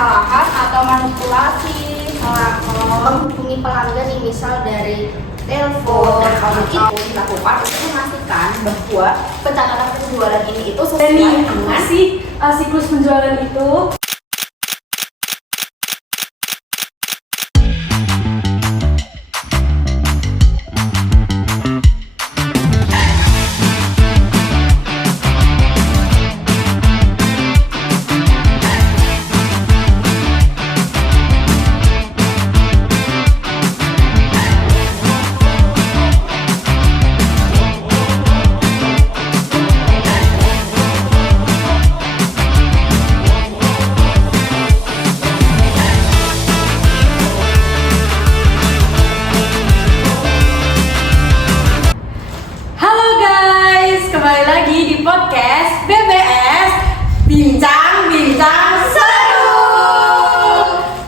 kesalahan atau manipulasi menghubungi pelanggan yang misal dari telepon atau itu dilakukan untuk memastikan bahwa pencatatan penjualan ini itu sesuai dengan siklus penjualan itu. Kembali lagi di podcast BBS Bincang-Bincang Seru.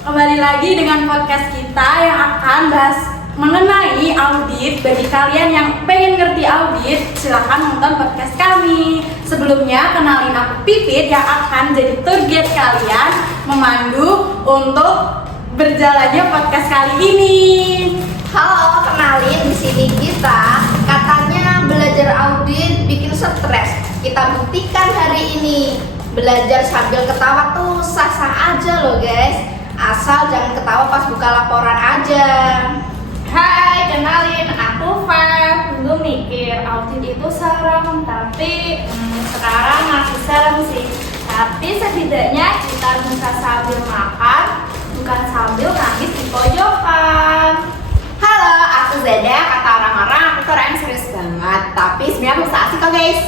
Kembali lagi dengan podcast kita yang akan bahas mengenai audit. Bagi kalian yang pengen ngerti audit, silahkan nonton podcast kami. Sebelumnya kenalin aku Pipit yang akan jadi tour guide kalian, memandu untuk berjalannya podcast kali ini. Halo, kenalin di sini kita. Katanya belajar audit bikin stres. Kita buktikan hari ini. Belajar sambil ketawa tuh sah-sah aja loh guys. Asal jangan ketawa pas buka laporan aja. Hai, kenalin aku Feb. Dulu mikir audit itu serem, tapi sekarang masih serem sih. Tapi setidaknya kita bisa sambil makan, bukan sambil nangis di pojokan. Halo, aku Zada. Kata orang-orang aku tuh orang serius banget, tapi sebenarnya aku asik kok guys.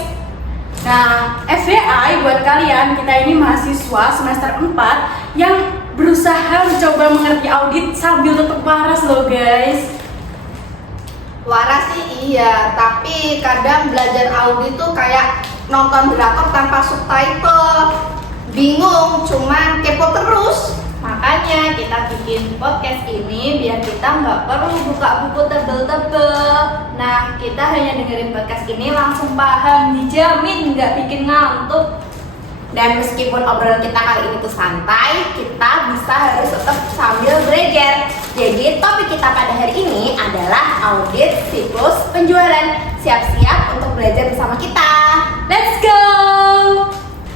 Nah, FYI buat kalian, kita ini mahasiswa semester 4 yang berusaha mencoba mengerti audit sambil tetap waras loh guys. Waras sih iya, tapi kadang belajar audit tuh kayak nonton drakor tanpa subtitle. Bingung, cuman kepo terus. Makanya kita bikin podcast ini biar kita nggak perlu buka buku tebel-tebel. Nah, kita hanya dengerin podcast ini langsung paham, dijamin nggak bikin ngantuk. Dan meskipun obrolan kita kali ini tuh santai, kita harus tetap sambil belajar. Jadi topik kita pada hari ini adalah audit siklus penjualan. Siap-siap untuk belajar bersama kita. Let's go!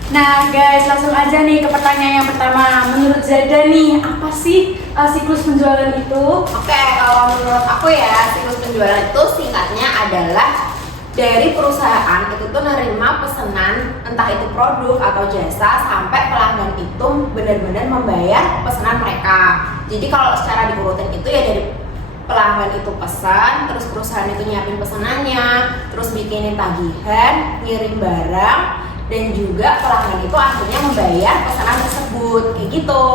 Nah guys, langsung aja nih ke pertanyaan yang pertama. Menurut Zada nih, apa sih siklus penjualan itu? Oke, kalau menurut aku ya, siklus penjualan itu singkatnya adalah dari perusahaan itu tuh nerima pesanan, entah itu produk atau jasa, sampai pelanggan itu benar-benar membayar pesanan mereka. Jadi kalau secara diurutin itu ya dari pelanggan itu pesan, terus perusahaan itu nyiapin pesanannya, terus bikinin tagihan, ngirim barang, dan juga pelanggan itu akhirnya membayar pesanan tersebut, kayak gitu.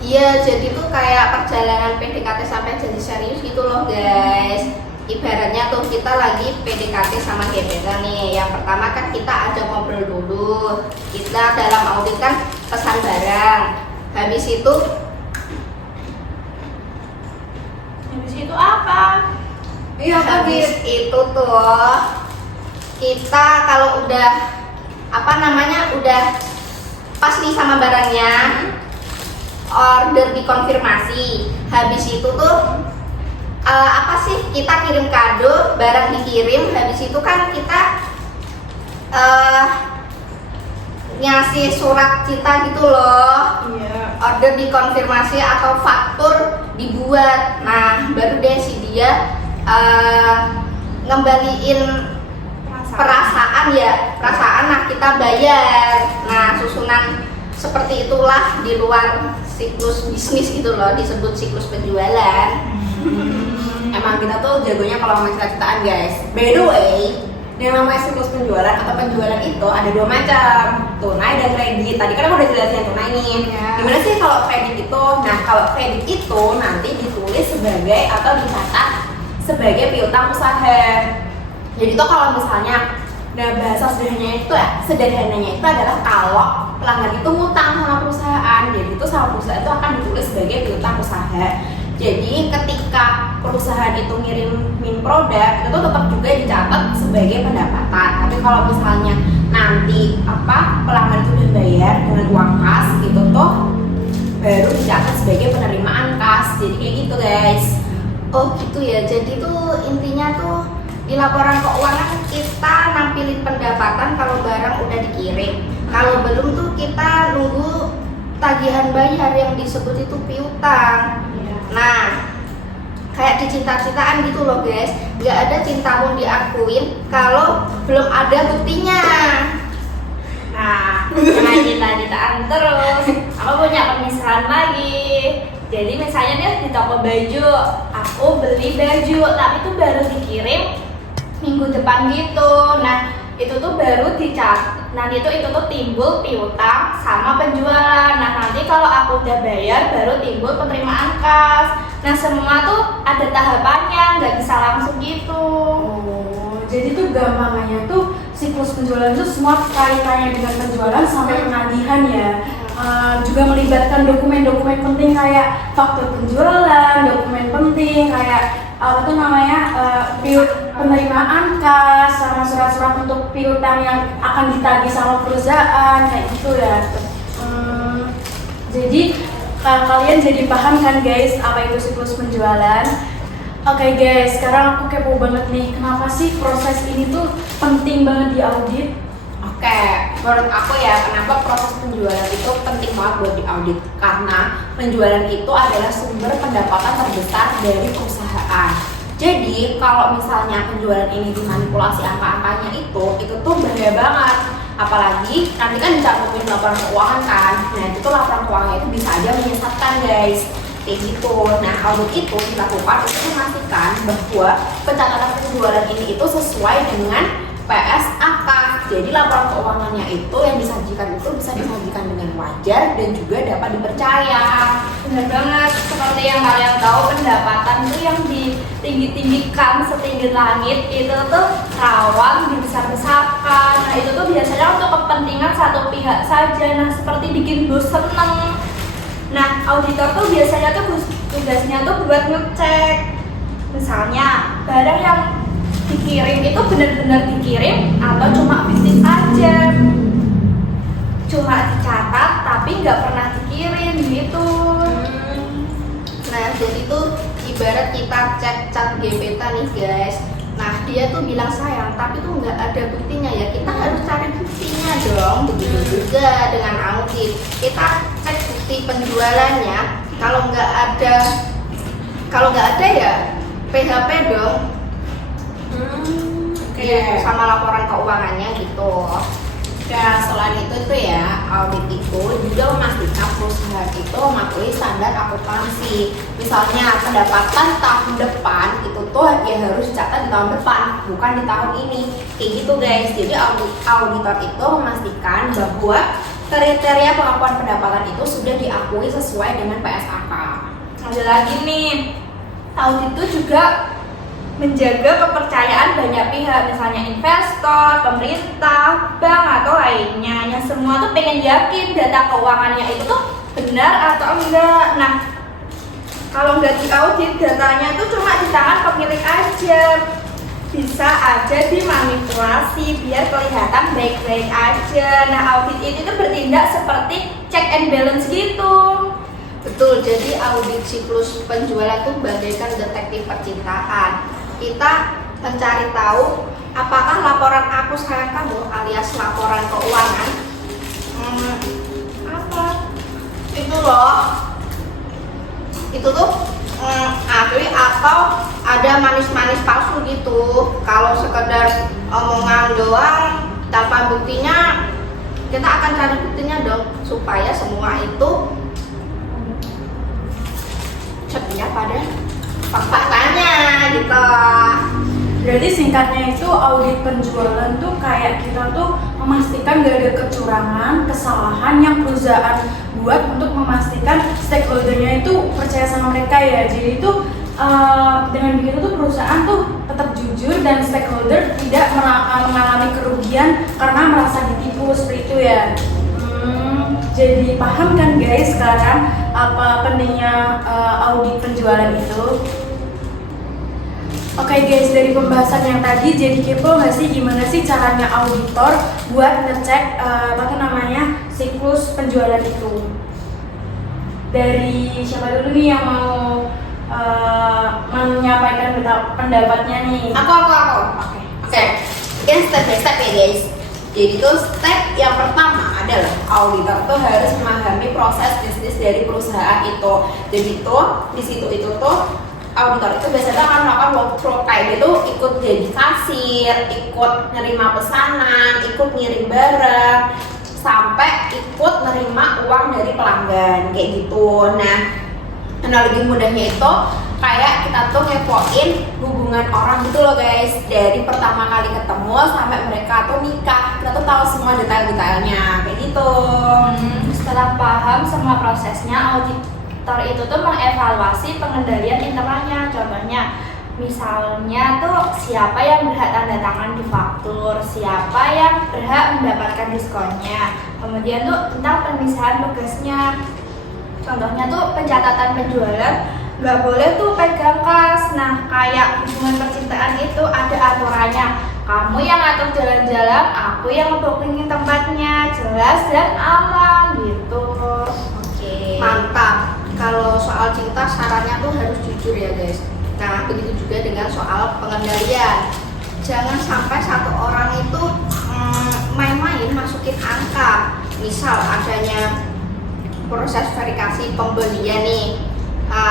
Iya, jadi tuh kayak perjalanan PDKT sampai jadi serius gitu loh guys. Ibaratnya tuh kita lagi PDKT sama gebetan nih. Yang pertama kan kita ajak ngobrol dulu. Kita dalam audit kan pesan barang. Habis itu apa? Iya, habis itu tuh kita kalau udah udah pas nih sama barangnya, order dikonfirmasi. Habis itu tuh kita kirim kado, barang dikirim. Habis itu kan kita ngasih surat cinta gitu loh. Iya. Order dikonfirmasi atau faktur dibuat. Nah, baru deh si dia ngembaliin perasaan, nah kita bayar. Nah, susunan seperti itulah di luar siklus bisnis gitu loh, disebut siklus penjualan. Emang kita tuh jagonya kalau ngomongin cita-citaan guys. By the way, yang namanya siklus penjualan atau penjualan itu ada dua macam, tunai dan kredit. Tadi kan aku udah jelasin tunai nih. Gimana sih kalau kredit itu? Nah, kalau kredit itu nanti ditulis sebagai atau dicatat sebagai piutang usaha. Jadi tuh kalau misalnya, nah bahasa sederhananya itu adalah kalau pelanggan itu ngutang sama perusahaan, jadi itu sama perusahaan itu akan ditulis sebagai piutang usaha. Jadi ketika perusahaan itu ngirimin produk, itu tuh tetap juga dicatat sebagai pendapatan. Tapi kalau misalnya nanti pelanggan itu udah bayar dengan uang kas, itu tuh sebagai penerimaan kas. Jadi kayak gitu guys. Oh gitu ya, jadi tuh intinya tuh di laporan keuangan kita nampilin pendapatan kalau barang udah dikirim. Kalau belum tuh kita nunggu tagihan bayar yang disebut itu piutang. Nah, kayak di cinta-cintaan gitu loh guys, nggak ada cintamu diakuin kalau belum ada buktinya. Nah, jangan cinta-cintaan terus. Aku punya pemisalan lagi. Jadi misalnya nih di toko baju, aku beli baju, tapi itu baru dikirim minggu depan gitu. Nah, itu tuh baru dicat. Nanti itu tuh timbul piutang sama penjualan. Nah, nanti kalau aku udah bayar baru timbul penerimaan kas. Nah, semua tuh ada tahapannya, nggak bisa langsung gitu. Oh, jadi tuh gampangannya tuh siklus penjualan itu semua kaitannya dengan penjualan sampai penagihan ya. Juga melibatkan dokumen-dokumen penting kayak faktur penjualan, dokumen penting kayak apa tuh namanya penerimaan kas, sama surat-surat untuk piutang yang akan ditagih sama perusahaan kayak gitu ya. Jadi kalian jadi paham kan guys apa itu siklus penjualan? Oke guys, sekarang aku kepo banget nih, kenapa sih proses ini tuh penting banget diaudit? Oke, menurut aku ya, kenapa proses penjualan itu penting banget buat diaudit? Karena penjualan itu adalah sumber pendapatan terbesar dari perusahaan. Jadi, kalau misalnya penjualan ini dimanipulasi angka-angkanya itu tuh bahaya banget. Apalagi nanti kan dicantumin laporan keuangan kan. Nah, itu tuh laporan keuangan itu bisa aja menyesatkan guys. Kayak gitu. Nah, audit itu dilakukan untuk memastikan bahwa pencatatan penjualan ini itu sesuai dengan PSAK. Jadi laporan keuangannya itu yang disajikan itu bisa disajikan dengan wajar dan juga dapat dipercaya. Benar banget, seperti yang kalian tahu pendapatan tuh yang ditinggi-tinggikan setinggi langit itu tuh rawan dibesar-besarkan. Nah itu tuh biasanya untuk kepentingan satu pihak saja. Nah seperti bikin bos seneng. Nah auditor tuh biasanya tuh tugasnya tuh buat ngecek, misalnya barang yang dikirim itu benar-benar dikirim atau cuma bisnis aja, cuma dicatat tapi nggak pernah dikirim gitu. Nah jadi tuh ibarat kita cek chat GPT nih guys. Nah dia tuh bilang sayang tapi tuh nggak ada buktinya ya, kita harus cari buktinya dong. Begitu juga dengan audit, kita cek bukti penjualannya. Kalau nggak ada ya PHP dong. Oke. Sama laporan keuangannya gitu. Ya, selain itu ya, audit itu juga memastikan perusahaan itu mematuhi standar akuntansi. Misalnya pendapatan tahun depan itu tuh ya harus dicatat di tahun depan, bukan di tahun ini. Kayak gitu guys. Jadi auditor itu memastikan bahwa kriteria pengakuan pendapatan itu sudah diakui sesuai dengan PSAK. Ada lagi nih, audit itu juga menjaga kepercayaan banyak pihak, misalnya investor, pemerintah, bank atau lainnya. Yang semua tuh pengen yakin data keuangannya itu tuh benar atau enggak. Nah, kalau nggak diaudit datanya tuh cuma di tangan pemilik aja, bisa aja dimanipulasi biar kelihatan baik-baik aja. Nah, audit itu tuh bertindak seperti check and balance gitu. Betul, jadi audit siklus penjualan itu bagaikan detektif percintaan. Kita mencari tahu apakah laporan aku sayang kamu alias laporan keuangan Apa? itu loh, itu tuh asli atau ada manis-manis palsu gitu. Kalau sekedar omongan doang tanpa buktinya, kita akan cari buktinya dong supaya semua itu setia pada faktanya gitu. Berarti singkatnya itu audit penjualan tuh kayak kita tuh memastikan gak ada kecurangan, kesalahan yang perusahaan buat untuk memastikan stakeholdernya itu percaya sama mereka ya. Jadi itu dengan begitu tuh perusahaan tuh tetap jujur dan stakeholder tidak mengalami kerugian karena merasa ditipu seperti itu ya. Jadi paham kan guys sekarang apa pentingnya audit penjualan itu? Oke guys, dari pembahasan yang tadi jadi kepo nggak sih gimana sih caranya auditor buat ngecek siklus penjualan itu? dari siapa dulu nih yang mau menyampaikan pendapatnya nih? Aku. Oke. Mungkin step by step ya guys. Jadi tuh step yang pertama adalah auditor tuh harus memahami proses bisnis dari perusahaan itu. Jadi tuh di situ itu tuh auditor itu biasanya akan melakukan walkthrough, kayak dia tuh ikut jadi kasir, ikut nerima pesanan, ikut ngirim barang, sampai ikut nerima uang dari pelanggan kayak gitu. Nah, analogi mudahnya itu kayak kita tuh ngepoin hubungan orang gitu loh guys, dari pertama kali ketemu sampai mereka tuh nikah, kita tuh tahu semua detail-detailnya kayak gitu. Setelah paham semua prosesnya, auditor itu tuh mengevaluasi pengendalian internalnya. Contohnya, misalnya tuh siapa yang berhak tanda tangan di faktur, siapa yang berhak mendapatkan diskonnya. Kemudian tuh tentang pemisahan tugasnya. Contohnya tuh pencatatan penjualan nggak boleh tuh pegang kas. Nah, kayak hubungan percintaan itu ada aturannya. Kamu yang atur jalan-jalan, aku yang booking tempatnya, jelas dan aman gitu. Oke. Mantap. Kalau soal cinta sarannya tuh harus jujur ya guys. Nah, begitu juga dengan soal pengendalian. Jangan sampai satu orang itu main-main masukin angka. Misal adanya proses verifikasi pembelian nih,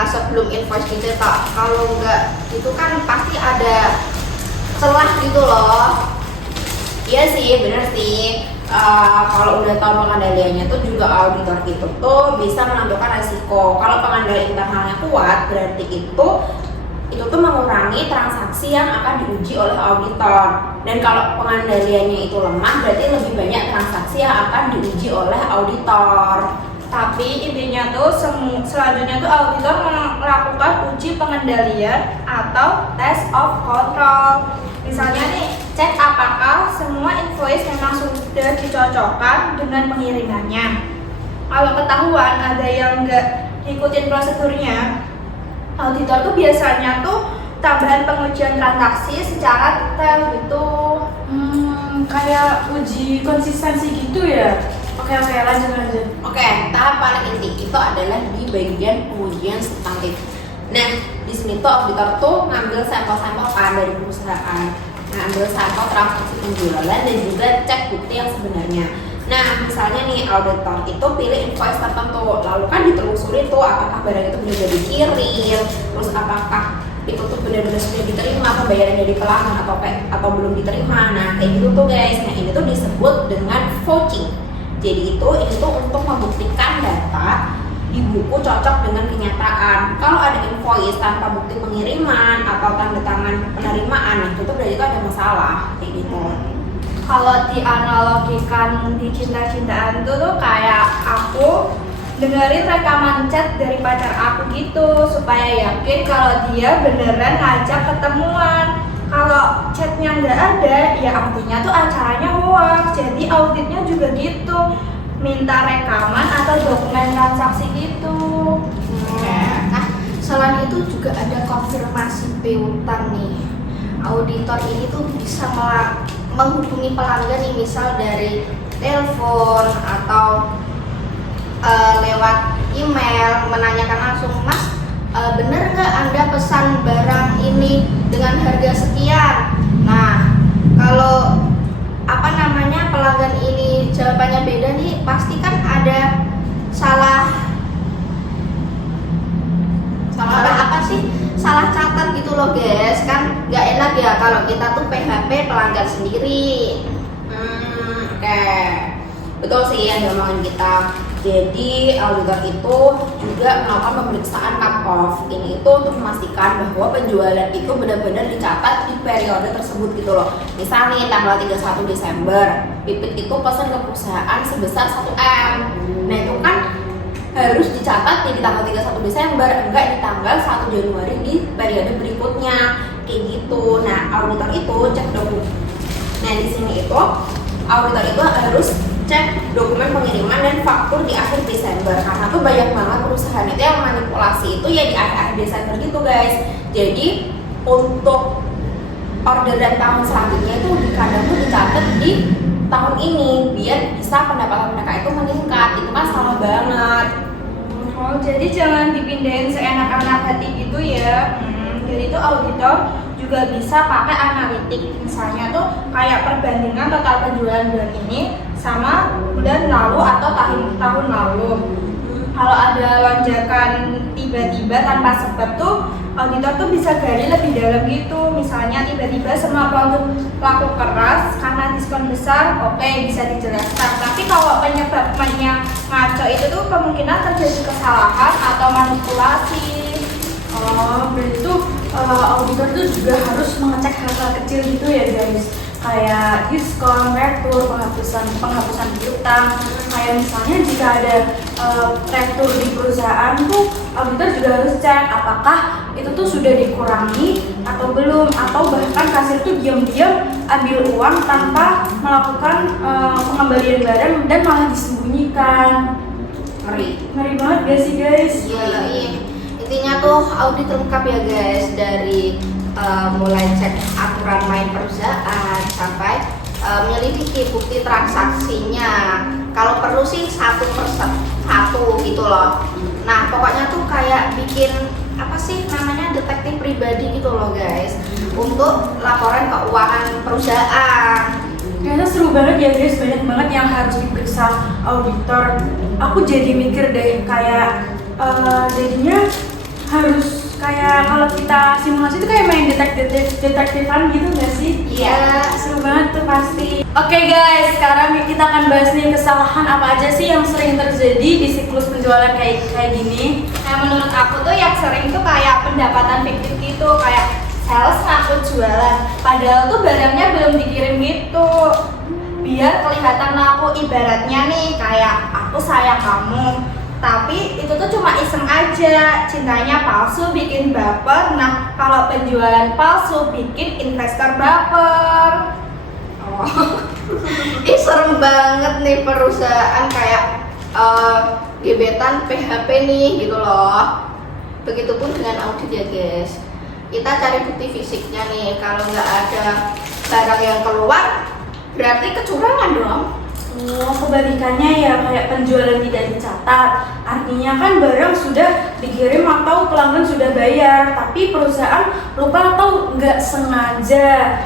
sebelum invoice dicetak. Kalau enggak itu kan pasti ada celah gitu loh. Iya sih, bener sih. Kalau udah tahu pengendaliannya tuh juga auditor itu tuh bisa menentukan resiko. Kalau pengendalian internalnya kuat, berarti itu tuh mengurangi transaksi yang akan diuji oleh auditor. Dan kalau pengendaliannya itu lemah, berarti lebih banyak transaksi yang akan diuji oleh auditor. Tapi intinya tuh selanjutnya tuh auditor melakukan uji pengendalian atau test of control. Misalnya nih, cek apakah semua invoice memang sudah dicocokkan dengan pengirimannya. Kalau ketahuan ada yang nggak ngikutin prosedurnya, auditor tuh biasanya tuh tambahan pengujian transaksi secara detail gitu. Kayak uji konsistensi gitu ya? Oke, lanjut. Oke, tahap paling inti itu adalah di bagian pengujian substantif. Nah, di sini tuh auditor tuh ngambil sampel-sampel kan dari perusahaan, ngambil sampel transaksi penjualan dan juga cek bukti yang sebenarnya. Nah, misalnya nih auditor itu pilih invoice tertentu, lalu kan ditelusuri tuh apakah barang itu benar-benar dikirim, terus apakah itu tuh benar-benar sudah diterima pembayaran dari pelanggan atau belum diterima. Nah, kayak gitu tuh guys. Nah, ini tuh disebut dengan vouching. Jadi ini tuh untuk membuktikan data di buku cocok dengan kenyataan. Kalau ada invoice tanpa bukti pengiriman atau tanda tangan penerimaan, nah itu berarti itu ada masalah kayak gitu. Kalau dianalogikan di cinta-cintaan tuh kayak aku dengerin rekaman chat dari pacar aku gitu supaya yakin kalau dia beneran ngajak ketemuan. Kalau chatnya nggak ada, ya artinya tuh acaranya hoax. Jadi auditnya juga gitu, minta rekaman atau dokumen transaksi gitu. Nah, selain itu juga ada konfirmasi piutang nih. Auditor ini tuh bisa menghubungi pelanggan nih, misal dari telepon atau lewat email, menanyakan langsung, Mas, bener nggak Anda pesan barang ini dengan harga sekian? Nah, kalau pelanggan ini jawabannya beda nih, pasti kan ada salah catat gitu loh guys. Kan nggak enak ya kalau kita tuh PHP pelanggan sendiri. Oke. Betul sih yang diomongin kita. Jadi auditor itu juga melakukan pemeriksaan cut-off. Ini itu untuk memastikan bahwa penjualan itu benar-benar dicatat di periode tersebut gitu loh. Misalnya tanggal 31 Desember, Pipit itu pesan ke perusahaan sebesar 1M. Nah itu kan harus dicatat di tanggal 31 Desember, enggak di tanggal 1 Januari di periode berikutnya. Kayak gitu. Nah, auditor itu cek dokumen. Nah, di sini itu auditor itu harus cek dokumen pengiriman dan faktur di akhir Desember, karena tuh banyak banget perusahaan itu yang manipulasi itu ya di akhir Desember gitu guys. Jadi untuk orderan tahun selanjutnya itu kadang tuh dicatat di tahun ini biar bisa pendapatan mereka itu meningkat. Itu kan salah banget. Oh, jadi jangan dipindahin seenak-enak hati gitu ya. Jadi itu auditor juga bisa pakai analitik. Misalnya tuh kayak perbandingan total penjualan bulan ini sama bulan lalu atau tahun lalu. Kalau ada lonjakan tiba-tiba tanpa sebab tuh auditor tuh bisa gali lebih dalam gitu. Misalnya tiba-tiba semua produk laku keras karena diskon besar, oke, bisa dijelaskan. Tapi kalau penyebabnya ngaco itu tuh kemungkinan terjadi kesalahan atau manipulasi. Oh, berarti tuh auditor tuh juga harus mengecek hal-hal kecil gitu ya guys, kayak diskon, retur, penghapusan piutang. Kayak misalnya jika ada retur di perusahaan tuh auditor juga harus cek apakah itu tuh sudah dikurangi atau belum, atau bahkan kasir tuh diam-diam ambil uang tanpa melakukan pengembalian barang dan malah disembunyikan. Ngeri banget gak sih guys? Iya. Intinya tuh audit lengkap ya guys, dari mulai cek aturan main perusahaan sampai menyelidiki bukti transaksinya. Kalau perlu sih satu gitu loh. Nah pokoknya tuh kayak bikin apa sih namanya detektif pribadi gitu loh guys, untuk laporan keuangan perusahaan. Ternyata seru banget ya guys, banyak banget yang harus diperiksa auditor. Aku jadi mikir deh kayak jadinya harus kayak kalau kita simulasi itu kayak main detektifan gitu nggak sih? Iya. Seru banget tuh pasti. Oke guys, sekarang kita akan bahas nih kesalahan apa aja sih yang sering terjadi di siklus penjualan kayak gini. Nah menurut aku tuh yang sering tuh kayak pendapatan fiktif gitu, kayak sales ngaku jualan padahal tuh barangnya belum dikirim gitu, biar kelihatan laku. Ibaratnya nih kayak aku sayang kamu, tapi itu tuh cuma iseng aja, cintanya palsu bikin baper. Nah kalau penjualan palsu bikin investor baper. Ih serem banget nih perusahaan kayak gebetan PHP nih gitu loh. Begitupun dengan audit ya guys. Kita cari bukti fisiknya nih, kalau nggak ada barang yang keluar berarti kecurangan dong. Oh, kebalikannya ya, kayak penjualan tidak dicatat. Artinya kan barang sudah dikirim atau pelanggan sudah bayar, tapi perusahaan lupa atau nggak sengaja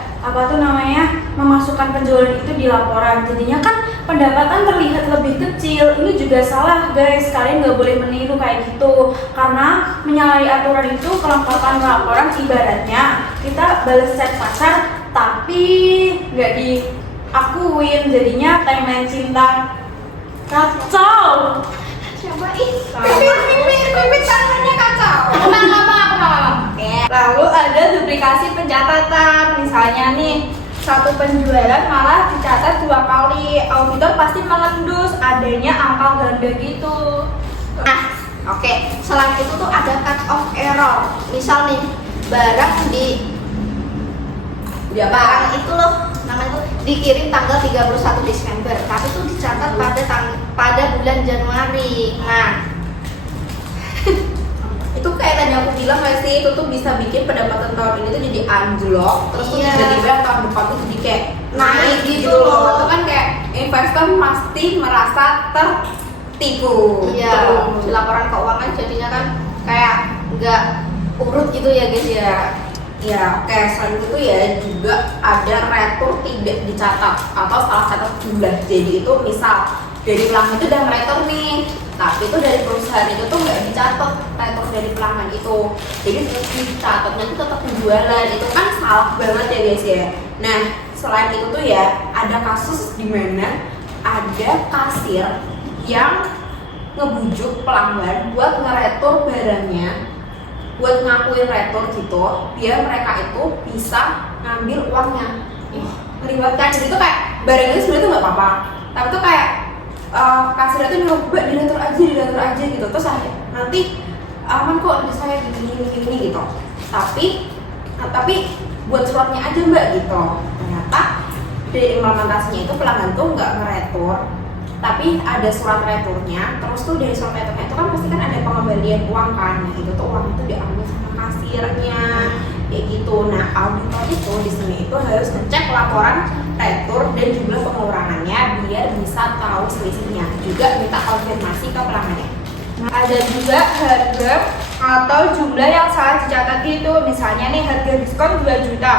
memasukkan penjualan itu di laporan. Jadinya kan pendapatan terlihat lebih kecil. Ini juga salah guys, kalian nggak boleh meniru kayak gitu. Karena menyalahi aturan itu kelengkapan laporan ibaratnya kita balas chat pacar tapi nggak diakuin, jadinya timeline cinta kacau. Siapa pipit tangannya kacau. Aku mau ngomong. Lalu ada duplikasi pencatatan. Misalnya nih, satu penjualan malah dicatat 2 kali. Auditor pasti mengendus adanya angka ganda gitu. Nah, oke. Selain itu tuh ada cut off error. Misal nih, barang itu loh namanya tuh dikirim tanggal 31 Desember, tapi tuh dicatat pada bulan Januari. Nah, Itu kayak tadi aku bilang nggak sih, itu tuh bisa bikin pendapatan tahun ini tuh jadi anjlok, terus tuh Iya. tiba-tiba tahun depan tuh jadi kayak naik gitu loh. Itu kan kayak investor pasti merasa tertipu. iya, di laporan keuangan jadinya kan kayak nggak urut gitu ya guys ya. Ya, kayak selain itu ya juga ada retur tidak dicatat atau salah catat jumlah. Jadi itu misal dari pelanggan itu udah ngeretur nih, tapi itu dari perusahaan itu tuh nggak dicatat retur dari pelanggan itu. Jadi dicatatnya itu tetap penjualan, itu kan salah banget ya guys ya. Nah, selain itu tuh ya ada kasus di mana ada kasir yang ngebujuk pelanggan buat ngeretur barangnya, buat ngakuin retur gitu, biar mereka itu bisa ngambil uangnya. Ngeri banget kan? Jadi tuh kayak barang itu sebenarnya tuh nggak apa-apa, tapi tuh kayak kasirnya tuh nyoba diatur aja gitu. Terus nanti aman kok, nanti saya gini gitu. Tapi buat suratnya aja mbak gitu. Ternyata dari implementasinya itu pelanggan tuh nggak ngeretur, tapi ada surat returnya. Terus tuh dari surat returnya itu kan pasti kan ada pengembalian uang kan, nah itu tuh uang itu diambil sama kasirnya kayak gitu. Nah auditor itu di sini itu harus ngecek laporan retur dan jumlah pengurangannya biar bisa tahu selisihnya, juga minta konfirmasi ke pelanggannya. Ada juga harga atau jumlah yang salah dicatat itu. Misalnya nih harga diskon 2 juta.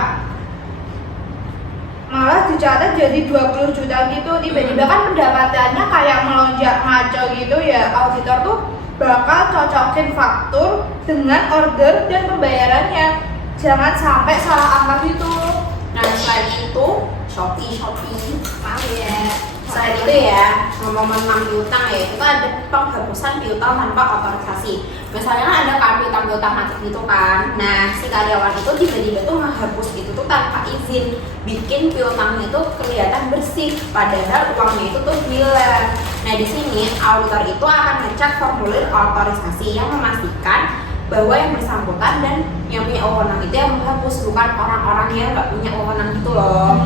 Malah dicatat jadi 20 juta gitu. Tiba-tiba kan pendapatannya kayak melonjak ngaco gitu ya. Auditor tuh bakal cocokin faktur dengan order dan pembayarannya. Jangan sampai salah angka gitu. Nah selain itu Shopee maaf ya. Selain itu ya ngomong tentang piutang ya, itu ada penghapusan piutang tanpa otorisasi. Misalnya kan ada kan piutang macet gitu kan. Nah si karyawan itu tiba-tiba tuh menghapus itu tuh tanpa izin, bikin piutangnya itu kelihatan bersih, padahal uangnya itu tuh hilang. Nah di sini auditor itu akan ngecek formulir otorisasi yang memastikan bahwa yang bersangkutan dan yang punya wewenang itu yang menghapus, bukan orang-orang yang nggak punya wewenang gitu loh.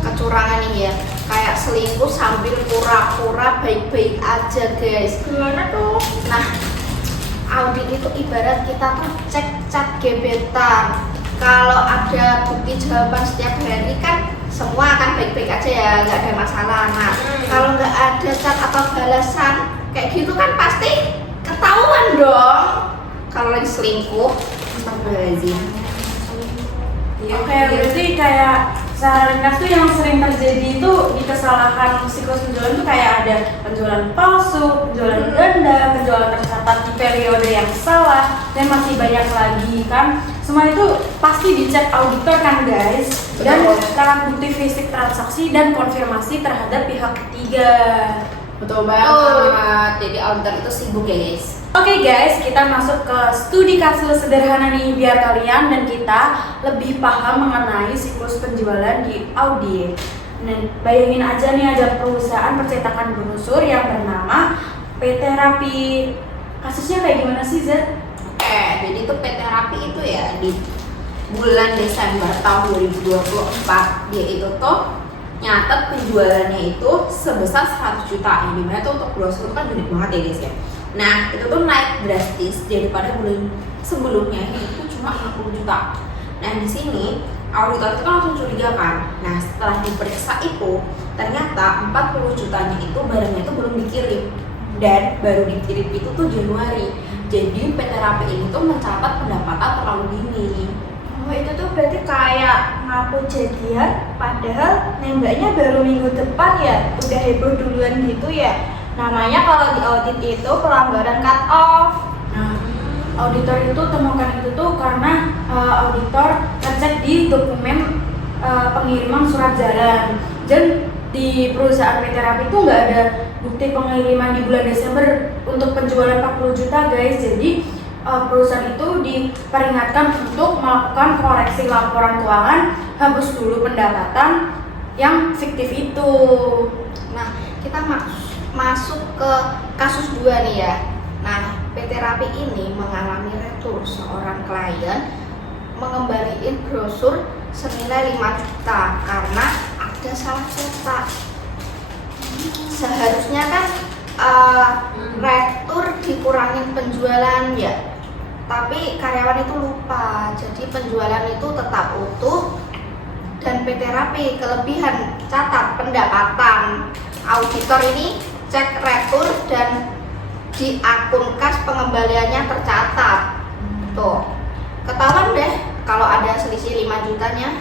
Kecurangan nih ya, kayak selingkuh sambil pura-pura baik-baik aja guys. Gimana tuh? Nah, audit itu ibarat kita tuh cek cat gebetan. Kalau ada bukti jawaban setiap hari kan semua akan baik-baik aja ya, nggak ada masalah. Nah, kalau nggak ada cat atau balasan kayak gitu kan pasti ketahuan dong. Kalau lagi selingkuh, Astagfirullahaladzim. Oke, berarti kayak secara ringkas tuh yang sering terjadi itu di kesalahan siklus penjualan tuh kayak ada penjualan palsu, penjualan ganda, penjualan tercatat di periode yang salah, dan masih banyak lagi kan. Semua itu pasti dicek auditor kan guys, dan lewat bukti fisik transaksi dan konfirmasi terhadap pihak ketiga. Betul banget. Jadi auditor itu sibuk ya guys. Oke guys, kita masuk ke studi kasus sederhana nih biar kalian dan kita lebih paham mengenai siklus penjualan di audit. Nah, bayangin aja nih ada perusahaan percetakan brosur yang bernama PT Rapi. Kasusnya kayak gimana sih, Zed? Oke, jadi itu PT Rapi itu ya di bulan Desember tahun 2024 dia itu tuh nyatet penjualannya itu sebesar 100 juta. Yang dimana tuh untuk brosur kan gede banget ya guys ya. Nah itu tuh naik drastis daripada bulan sebelumnya itu cuma 50 juta. Nah di sini auditor itu kan langsung curiga kan. Nah setelah diperiksa itu ternyata 40 jutanya itu barangnya itu belum dikirim dan baru dikirim itu tuh Januari. Jadi PT Rapi ini tuh mencatat pendapatan terlalu dini. Oh itu tuh berarti kayak ngaku jadian padahal nembaknya baru minggu depan ya. Udah heboh duluan gitu ya. Namanya kalau di audit itu pelanggaran cut off. Nah, auditor itu temukan itu tuh karena auditor ngecek di dokumen pengiriman surat jalan. Dan di perusahaan PT Rapi itu nggak ada bukti pengiriman di bulan Desember untuk penjualan 40 juta guys. Jadi perusahaan itu diperingatkan untuk melakukan koreksi laporan keuangan, hapus dulu pendapatan yang fiktif itu. nah kita masuk ke kasus 2 nih ya. Nah, PT Rapi ini mengalami retur seorang klien mengembalikan brosur senilai 5 juta karena ada salah cetak. Seharusnya kan retur dikurangin penjualan ya, tapi karyawan itu lupa, jadi penjualan itu tetap utuh dan PT Rapi kelebihan catat pendapatan. Auditor ini cek retur dan di akun kas pengembaliannya tercatat. Tuh, ketahuan deh kalau ada selisih 5 jutanya.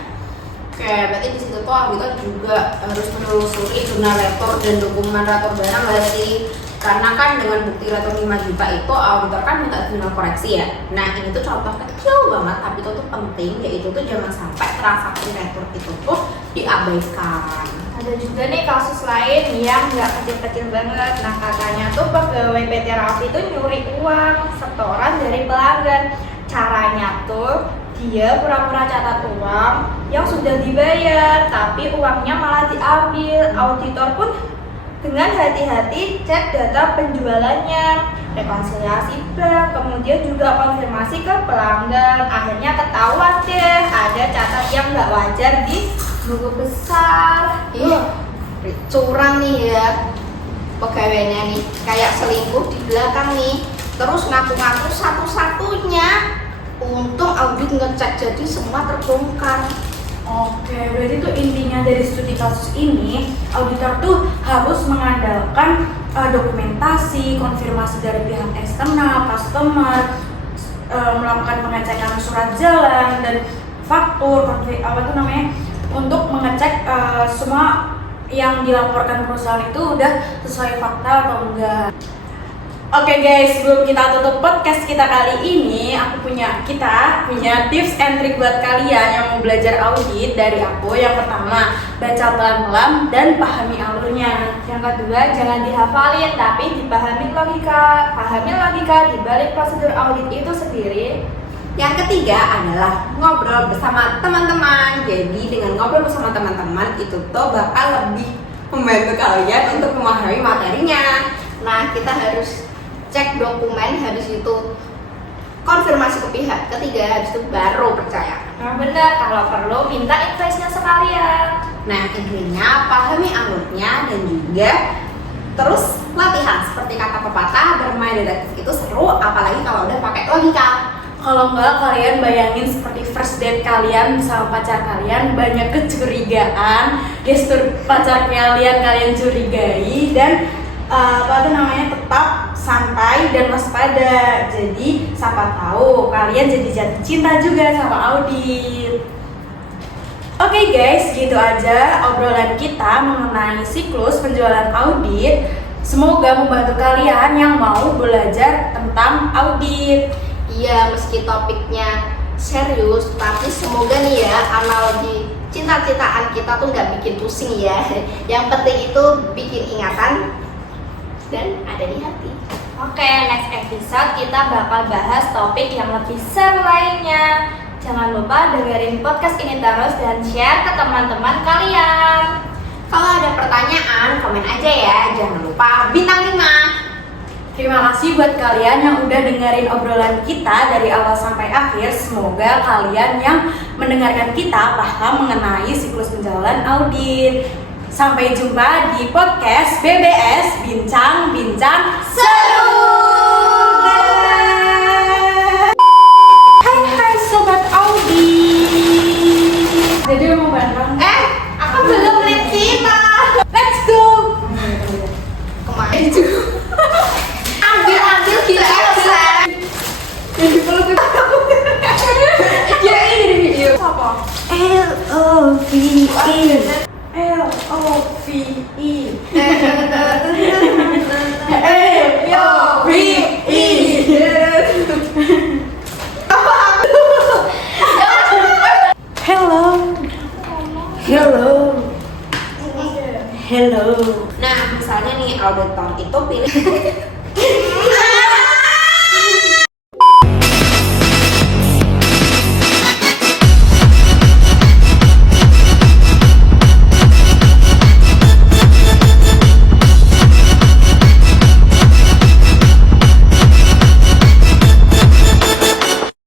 Oke, berarti di situ tuh auditor juga harus menelusuri jurnal retur dan dokumen retur barang nggak sih? Karena kan dengan bukti retur 5 juta itu auditor kan minta jurnal koreksi ya. Nah ini tuh contoh kecil banget tapi itu tuh penting, yaitu tuh jangan sampai transaksi retur itu tuh diabaikan. Ada juga nih kasus lain yang nggak kecil-kecil banget. Nah katanya tuh pegawai PT Rapi itu nyuri uang setoran dari pelanggan. Caranya tuh dia pura-pura catat uang yang sudah dibayar, tapi uangnya malah diambil. Auditor pun dengan hati-hati cek data penjualannya, rekonsiliasi bank, kemudian juga konfirmasi ke pelanggan. Akhirnya ketahuan deh ada catat yang nggak wajar di buku besar. Curang nih ya pegawainya nih, kayak selingkuh di belakang nih, terus ngaku-ngaku satu-satunya. Untung audit ngecek jadi semua terbongkar. Oke, berarti tuh intinya dari studi kasus ini, auditor tuh harus mengandalkan dokumentasi, konfirmasi dari pihak eksternal, customer, melakukan pengecekan surat jalan dan faktur, untuk mengecek semua yang dilaporkan perusahaan itu udah sesuai fakta atau enggak. Oke guys, sebelum kita tutup podcast kita kali ini, kita punya tips and trick buat kalian yang mau belajar audit dari aku. Yang pertama, baca pelan-pelan dan pahami alurnya. Yang kedua, jangan dihafalin tapi dipahami logika. Pahami logika di balik prosedur audit itu sendiri. Yang ketiga adalah ngobrol bersama teman-teman. Jadi dengan ngobrol bersama teman-teman itu tuh bakal lebih membantu kalian untuk memahami materinya. Nah, kita harus cek dokumen, habis itu konfirmasi ke pihak ketiga, habis itu baru percaya. Nah benar, kalau perlu minta invoice-nya sekalian. Nah, intinya pahami alurnya dan juga terus latihan. Seperti kata pepatah, bermain detektif itu seru, apalagi kalau udah pakai logika. Kalau enggak, kalian bayangin seperti first date kalian sama pacar kalian, banyak kecurigaan, gestur pacar kalian curigai, dan tetap santai dan waspada. Jadi siapa tahu kalian jadi jatuh cinta juga sama audit. Oke guys, gitu aja obrolan kita mengenai siklus penjualan audit. Semoga membantu kalian yang mau belajar tentang audit. Iya, meski topiknya serius, tapi semoga nih ya analogi cinta-cintaan kita tuh nggak bikin pusing ya. Yang penting itu bikin ingatan dan ada di hati. Oke, next episode kita bakal bahas topik yang lebih seru lainnya. Jangan lupa dengerin podcast ini terus dan share ke teman-teman kalian. Kalau ada pertanyaan, komen aja ya. Jangan lupa bintang 5. Terima kasih buat kalian yang udah dengerin obrolan kita dari awal sampai akhir. Semoga kalian yang mendengarkan kita paham mengenai siklus penjualan audit. Sampai jumpa di podcast BBS Bincang-Bincang Seru. Hai sobat audit. Jadi mau bareng? Aku belum lihat kita. Let's go. Kemana itu? ambil kita bisa. Yang dipeluk itu. Ya ini di video. Apa? LOVE. Hello. Nah, misalnya nih auditor itu pilih